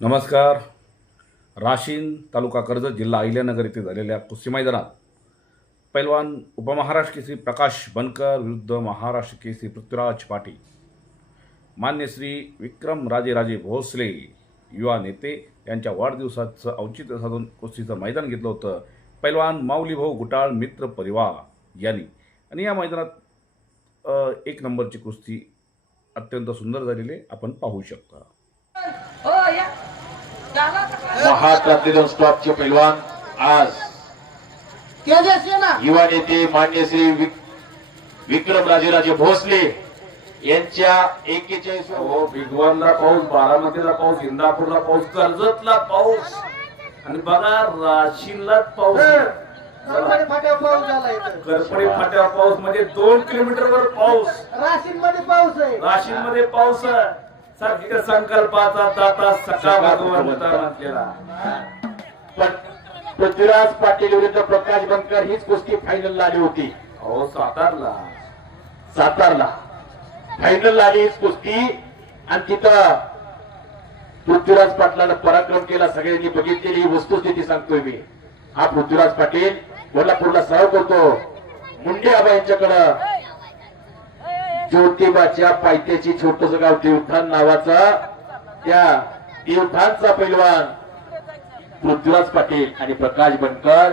नमस्कार. राशीन तालुका कर्जत जिल्हा अहिल्यानगर येथे झालेल्या कुस्ती मैदानात पैलवान उपमहाराष्ट्र केसरी प्रकाश बनकर विरुद्ध महाराष्ट्र केसरी पृथ्वीराज पाटील मान्य श्री विक्रम राजेराजे भोसले युवा नेते यांच्या वाढदिवसाचं औचित्य साधून कुस्तीचं मैदान घेतलं होतं. पैलवान माऊलीभाऊ गुटाळ मित्र परिवार यांनी. आणि या मैदानात एक नंबरची कुस्ती अत्यंत सुंदर झालेली आपण पाहू शकता. काय? महाराष्ट्रातील स्टॉपचे पैलवान आज युवा नेते मान्य श्री विक- विक्रम राजेराजे भोसले यांच्या एकेचाळीस हो भिगवणला पाऊस बारामतीला पाऊस इंदापूरला पाऊस कर्जतला पाऊस. आणि बघा राशीनलाच पाऊस. करपडे फाट्यावर पाऊस म्हणजे दोन किलोमीटरवर पाऊस. राशीन मध्ये पाऊस आहे. राशीन मध्ये पाऊस सारखी संकल्पाचा दाता सखा भगवंता म्हटलेला पृथ्वीराज पाटील विरुद्ध प्रकाश बनकर हीच कुस्ती फायनलला आली होती. हो सातारला. सातारला. फायनलला आली हीच कुस्ती. आणि तिथं पृथ्वीराज पाटलानं पराक्रम केला सगळ्यांनी बघितलेली ही वस्तुस्थिती सांगतोय मी. हा पृथ्वीराज पाटील कोल्हापूरला सराव करतो. मुंडे आबा यांच्याकडं ज्योतिबाच्या पायथ्याची छोटस गाव देवथान नावाचा त्या देवठाणचा पैलवान पृथ्वीराज पाटील आणि प्रकाश बनकर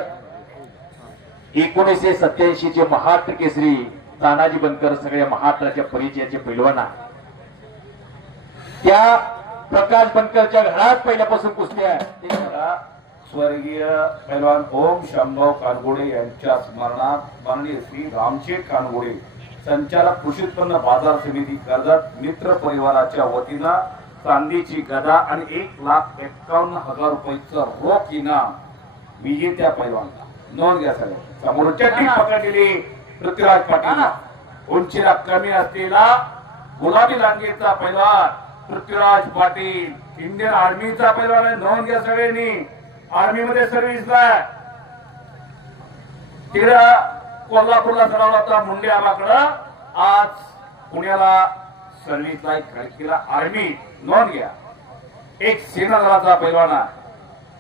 एकोणीसशे सत्याऐंशी चे महाराष्ट्र केसरी तानाजी बनकर सगळ्या महाराष्ट्राच्या परिचयाचे पैलवान आहे. त्या प्रकाश बनकरच्या घरात पहिल्यापासून कुस्ती ते घरा स्वर्गीय पैलवान ओम शंभव कानगुडे यांच्या स्मरणात माननीय श्री रामशेठ कानगुडे संचालक कृषी उत्पन्न बाजार समिती कर्जत मित्र परिवाराच्या वतीनं चांदीची गदा आणि एक लाख एकावन्न हजार रुपयाचं रोख इनाम विजेत्या पैलवानला. नोंद घ्या सगळं समोरच्या टीम पकडलेली पृथ्वीराज पाटील. उंचीला कमी असलेला गुलाबी लांगेचा पैलवान पृथ्वीराज पाटील. इंडियन आर्मीचा पैलवान आहे. नोंद घ्या सगळ्यांनी. आर्मी मध्ये सर्व्हिसला तिकडं कोल्हापूरला सरावला होता मुंडे आबाकडं. आज पुण्याला सर्व्हिसला एक खडकीला आर्मी नोंद घ्या. एक सेना दलाचा पैलवाना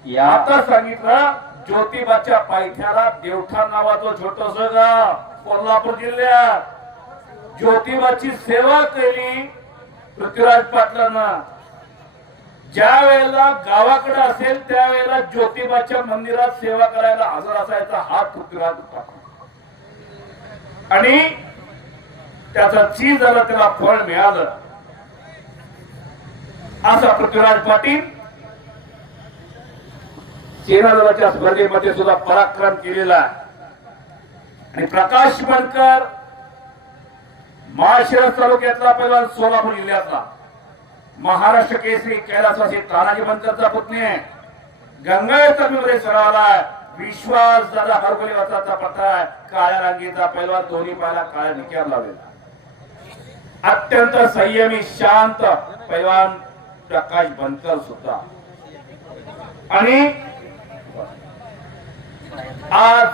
या आता सांगितलं ज्योतिबाच्या पायथ्याला देवठाण नावाचं छोटस गाव कोल्हापूर जिल्ह्यात. ज्योतिबाची सेवा केली पृथ्वीराज पाटलांना. ज्या वेळेला गावाकडे असेल त्यावेळेला ज्योतिबाच्या मंदिरात सेवा करायला हजर असायचा हा पृथ्वीराज पाटील. आणि त्याचा चीज झाला त्याला फळ मिळालं. असा पृथ्वीराज पाटील सेना दलाच्या स्पर्धेमध्ये सुद्धा पराक्रम केलेला आहे. आणि प्रकाश बनकर माळशिरस तालुक्यातला पहिला सोलापूर जिल्ह्यातला. महाराष्ट्र केसरी कैलासवासी तानाजी बनकरचा पुतणी आहे. गंगा मध्ये सरावला विश्वास दादा हरगोली वाचाचा पत्ता काळ्या रांगीचा पहिला दोन्ही पायाला काळ्या निक्यावर लावलेला अत्यंत संयमी शांत पैलवान प्रकाश बनकर सुद्धा. आणि आज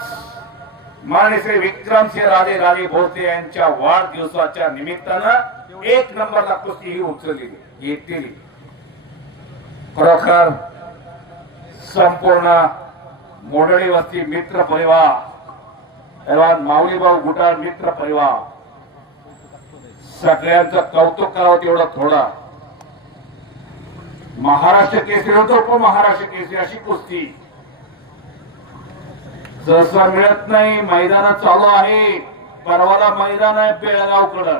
माननीय श्री विक्रमसिंह राजे राजे भोसले यांच्या वाढदिवसाच्या निमित्तानं एक नंबरला कुस्ती ही उचलली येतील. खरोखर संपूर्ण मोडळी वस्ती मित्र परिवार पैलवान माऊलीभाऊ गुटाळ मित्र परिवार सगळ्यांचं कौतुक करावं तेवढा थोडा. महाराष्ट्र केसरी होतो उपमहाराष्ट्र केसरी अशी कुस्ती. सहसा मिळत नाही मैदान चालू आहे. परवाला मैदान आहे बेळगावकडं.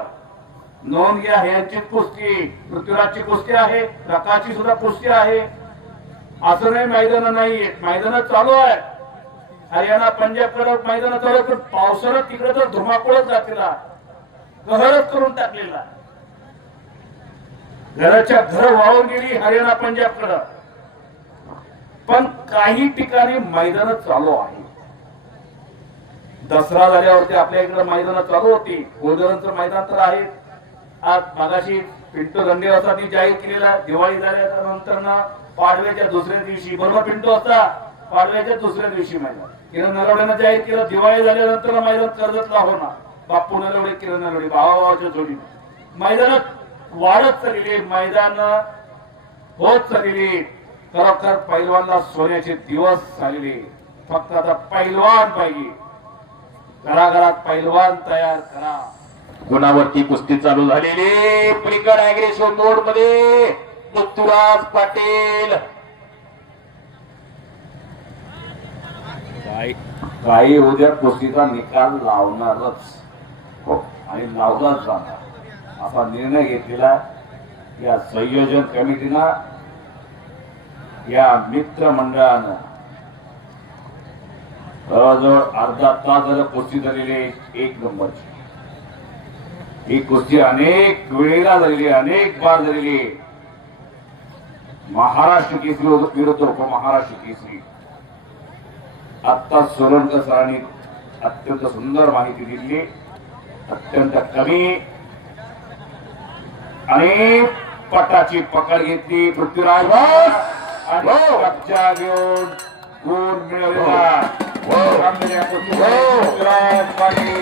नोंद घ्या ह्यांची कुस्ती. पृथ्वीराजची कुस्ती आहे रकाची सुद्धा कुस्ती आहे. असं नाही मैदान नाहीये. मैदान चालू आहे. हरियाणा पंजाबकडे मैदान चालू आहे, पण पावसानं तिकडे तर धुमाकूळच जातीला. कहरच करून टाकलेला. घराच्या घर वाहून गेली हरियाणा पंजाबकडं. पण काही ठिकाणी मैदान चालू आहे दसरा झाल्यावरती आपल्या इकडे मैदान चालू होती. गोदरांचं मैदान तर आहे. आज मागाशी पिंटो ती जाहीर केलेला दिवाळी झाल्यानंतर ना पाडव्याच्या दुसऱ्या दिवशी बरोबर पिंटो असता पाडव्याच्या दुसऱ्या दिवशी मैदान. किरण नरवड्यानं जाहीर केलं दिवाळी झाल्यानंतर मैदान कर्जतला होणार. बाप्पू नरवडे किरण नरवडे भावाभावाच्या जोडीने. मैदानात वाढत चाललेली मैदान होत चाललेली खरोखर पैलवानला सोन्याचे दिवस झालेले फक्त आता पैलवान पाहिजे. घराघरात पैलवान तयार करा. गुणावरती कुस्ती चालू झालेली पलीकड अॅग्रेशन मोडमध्ये पृथ्वीराज पाटील. काही उद्या कुस्तीचा निकाल लावणारच. हो आणि लावलाच जाणार. असा निर्णय घेतलेला या संयोजन कमिटीनं या मित्रमंडळानं जवळजवळ अर्धा तास झालं कुस्ती झालेली एक नंबरची. ही कुस्ती अनेक वेळेला झालेली अनेक बार झालेली महाराष्ट्र केसरी विरुद्ध उपमहाराष्ट्र केसरी. आत्ता सोलनकर सरांनी अत्यंत सुंदर माहिती दिली अत्यंत कमी. आणि पटाची पकड घेतली पृथ्वीराज. आणि कब्जा घेऊन गुण मिळवला. पृथ्वीराज पाटील